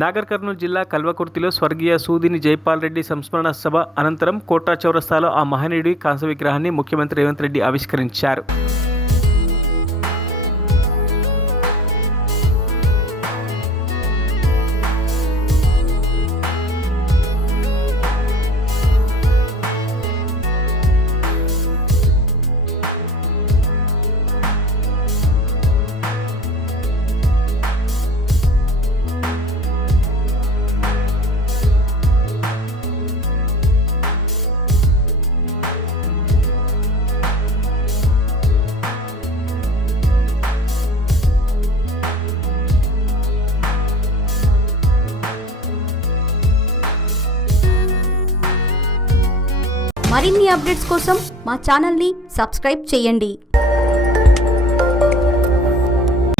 నాగర్ కర్నూలు జిల్లా కల్వకుర్తిలో స్వర్గీయ సూదిని జైపాల్ రెడ్డి సంస్మరణ సభ అనంతరం కోటా చౌరస్తాలో ఆ మహనీయుడి కాంస్య విగ్రహాన్ని ముఖ్యమంత్రి రేవంత్ రెడ్డి ఆవిష్కరించారు. మరిన్ని అప్డేట్స్ కోసం మా ఛానల్ని సబ్స్క్రైబ్ చేయండి.